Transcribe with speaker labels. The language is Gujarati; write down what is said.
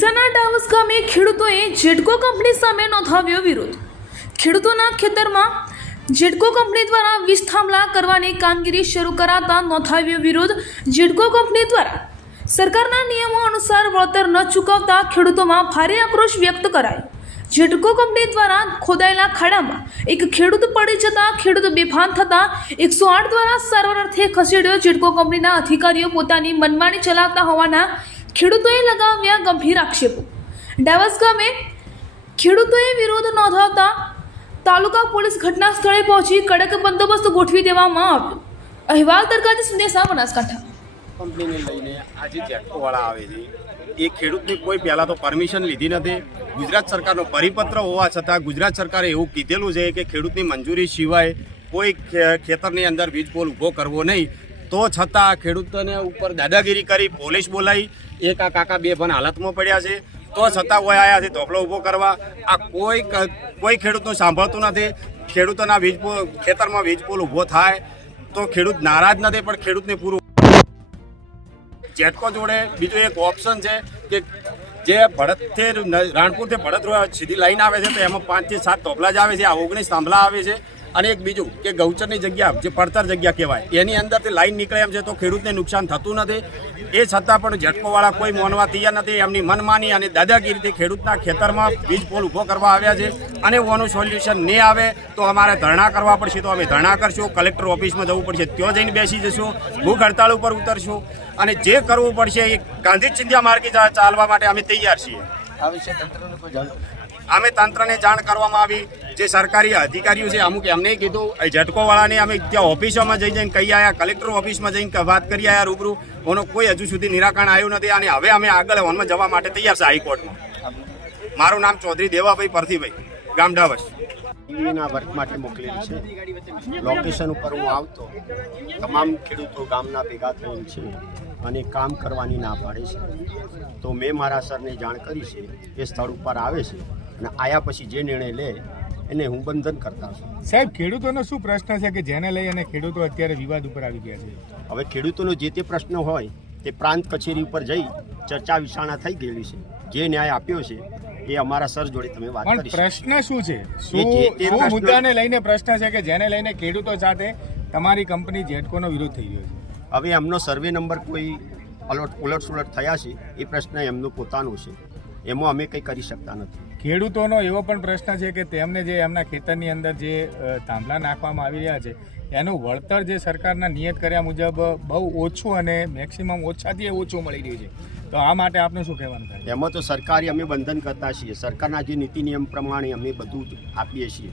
Speaker 1: સુરતના ડાવસ ગામે ખેડૂતોએ જેટકો કંપની સામે નોંધાવ્યો વિરોધ. ખેડૂતોના ખેતરમાં જેટકો કંપની દ્વારા વીજ થાંભલા કરવાની કામગીરી શરૂ કરાતા નોંધાવ્યો વિરોધ. જેટકો કંપની દ્વારા સરકારના નિયમો અનુસાર વળતર ન ચૂકવતા ખેડૂતોમાં ભારે આક્રોશ વ્યક્ત કરાયો. જેટકો કંપની દ્વારા ખોદાયેલા ખાડામાં એક ખેડૂત પડી જતા ખેડૂત બેભાન થતા એકસો આઠ દ્વારા સારવાર અર્થે ખસેડ્યો. જેટકો કંપનીના અધિકારીઓ પોતાની મનમાની ચલાવતા હોવાના ખેડૂતોએ લગાવ્યા ગંભીર આક્ષેપો. ડાવસ ગામે ખેડૂતોએ વિરોધ નોંધાવતા તાલુકા પોલીસ ઘટના સ્થળે પહોંચી કડક બંદોબસ્ત ગોઠવી દેવામાં આવ્યો. અહેવાલ તરકાજી સુદેશા બનાસકાંઠા.
Speaker 2: કંપનીને લઈને આજે જેટકોવાળા આવે છે. એ ખેડૂતની કોઈ પહેલાં તો પરમિશન લીધી નથી. ગુજરાત સરકારનો પરિપત્ર હોવા છતાં ગુજરાત સરકારે એવું કીધેલું છે કે ખેડૂતની મંજૂરી સિવાય કોઈ ખેતરની અંદર વીજ પોલ ઊભો કરવો નહીં. તો છતાં ખેડૂતોને ઉપર દાદાગીરી કરી, પોલીસ બોલાવી, એક આ કાકા બે ભન હાલતમાં પડ્યા છે. તો છતાં કોઈ આયા છે ધોપલો ઊભો કરવા. આ કોઈ કોઈ ખેડૂતનું સાંભળતું નથી. ખેડૂતોના વીજ ખેતરમાં વીજ પોલ ઊભો થાય. તો ખેડૂત નારાજ નથી, પણ ખેડૂતને પૂરું જેટકો જોડે બીજો એક ઓપ્શન છે કે જે ભડતથી રાણપુરથી ભડત સીધી લાઈન આવે છે, તો એમાં પાંચથી સાત તોપલા જ આવે છે, આ ઓગણીસ થાંભલા આવે છે. અને એક બીજું કે ગૌચરની જગ્યા જે પડતર જગ્યા કહેવાય, એની અંદરથી લાઈન નીકળે એમ છે તો ખેડૂતને નુકસાન થતું નથી. એ છતાં પણ ઝટકોવાળા કોઈ માનવા તૈયાર નથી. એમની મનમાની અને દાદાગીરીથી ખેડૂતના ખેતરમાં વીજ પોલ ઊભો કરવા આવ્યા છે અને ઓનું સોલ્યુશન નહીં આવે તો અમારે ધરણા કરવા પડશે. તો અમે ધરણા કરશું, કલેક્ટર ઓફિસમાં જવું પડશે. ત્યાં જઈને બેસી જશું, ભૂખ હડતાળ ઉપર ઉતરશું અને જે કરવું પડશે એ ગાંધી ચિંધ્યા માર્ગે ચાલવા માટે અમે તૈયાર છીએ.
Speaker 3: આ વિશે તંત્રને કોઈ
Speaker 2: અમે તંત્રને જાણ કરવામાં આવી. જે સરકારી અધિકારીઓ છે, અમુક એમને કીધું, એ ઝટકોવાળાને અમે ત્યાં ઓફિસોમાં જઈ જઈને કહી આવ્યા કલેક્ટર ઓફિસમાં જઈને વાત કરી આવ્યા રૂબરૂ. એનો કોઈ હજુ સુધી નિરાકરણ આવ્યું નથી અને હવે અમે આગળ વનમાં જવા માટે તૈયાર છે હાઈકોર્ટમાં. મારું નામ ચૌધરી દેવાભાઈ પરથીભાઈ ગામડાવશ
Speaker 3: ટીવીના વર્ક માટે મોકલેલી છે. લોકેશન ઉપર હું આવતો, તમામ ખેડૂતો ગામના ભેગા થયેલ છે અને કામ કરવાની ના પાડે છે. તો મેં મારા સરને જાણ કરી છે, એ સ્થળ ઉપર આવે છે. અને આયા પછી જે નિર્ણય લે એને હું બંધન કરતા છું.
Speaker 4: સાહેબ ખેડૂતોનો શું પ્રશ્ન છે કે જેને લઈ અને ખેડૂતો અત્યારે વિવાદ ઉપર આવી ગયા છે?
Speaker 3: હવે ખેડૂતોનો જે તે પ્રશ્ન હોય તે પ્રાંત કચેરી ઉપર જઈ ચર્ચા વિચારણા થઈ ગયેલી છે. જે ન્યાય આપ્યો છે એ અમારા સર જોડે તમે વાત કરી
Speaker 4: પ્રશ્ન શું છે? શું મુદ્દાને લઈને પ્રશ્ન છે કે જેને લઈને ખેડૂતો સાથે તમારી કંપની જેટકોનો વિરોધ થઈ ગયો છે?
Speaker 3: હવે એમનો સર્વે નંબર કોઈ અલટ ઉલટ સુલટ થયા છે એ પ્રશ્ન એમનો પોતાનો છે. એમાં અમે કંઈ કરી શકતા નથી.
Speaker 4: ખેડૂતોનો એવો પણ પ્રશ્ન છે કે તેમને જે એમના ખેતરની અંદર જે થાંભલા નાખવામાં આવી રહ્યા છે એનું વળતર જે સરકારના નિયત કર્યા મુજબ બહુ ઓછું અને મેક્સિમમ ઓછાથી એ ઓછું મળી રહ્યું છે. તો આ માટે આપને શું કહેવાનું થાય?
Speaker 3: એમાં તો સરકારી અમે બંધન કરતા છીએ. સરકારના જે નીતિ નિયમ પ્રમાણે અમે બધું જ આપીએ છીએ.